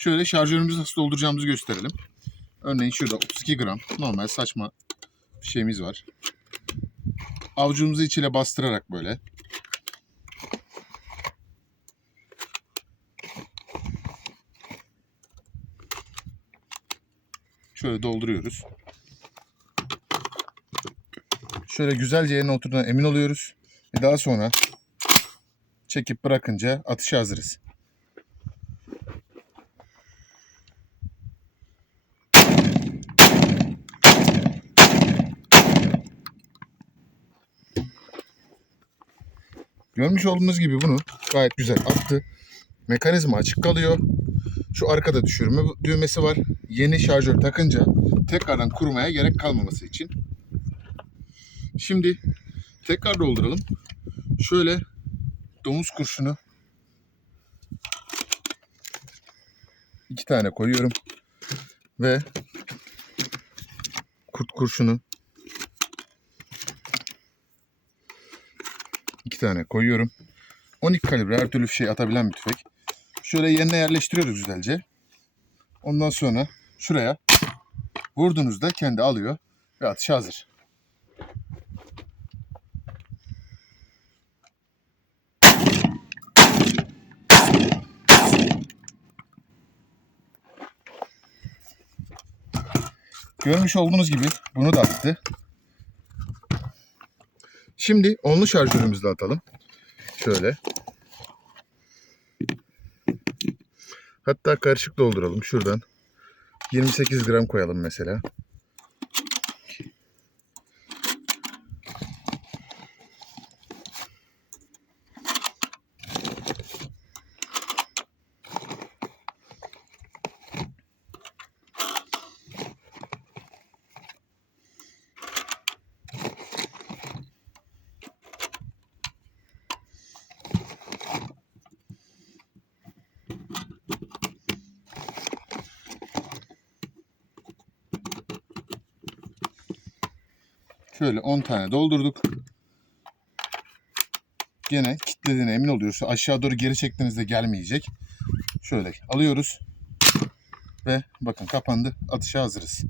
Şöyle şarjörümüzü nasıl dolduracağımızı gösterelim. Örneğin şurada 32 gram normal saçma bir şeyimiz var. Avucumuzu içine bastırarak böyle. Şöyle dolduruyoruz. Şöyle güzelce yerine oturduğuna emin oluyoruz. Daha sonra çekip bırakınca atışa hazırız. Görmüş olduğunuz gibi bunu gayet güzel attı. Mekanizma açık kalıyor. Şu arkada düşürme düğmesi var. Yeni şarjör takınca tekrardan kurmaya gerek kalmaması için. Şimdi tekrar dolduralım. Şöyle domuz kurşunu iki tane koyuyorum ve kurt kurşunu tane koyuyorum. 12 kalibre her türlü şey atabilen bir tüfek. Şöyle yerine yerleştiriyoruz güzelce. Ondan sonra şuraya vurduğunuzda kendi alıyor ve atışa hazır. Görmüş olduğunuz gibi bunu da attı. Şimdi onlu şarjörümüzü de atalım. Şöyle. Hatta karışık dolduralım şuradan. 28 gram koyalım mesela. Şöyle 10 tane doldurduk. Gene kitlediğine emin oluyoruz. Aşağı doğru geri çektiğinizde gelmeyecek. Şöyle alıyoruz. Ve bakın kapandı. Atışa hazırız.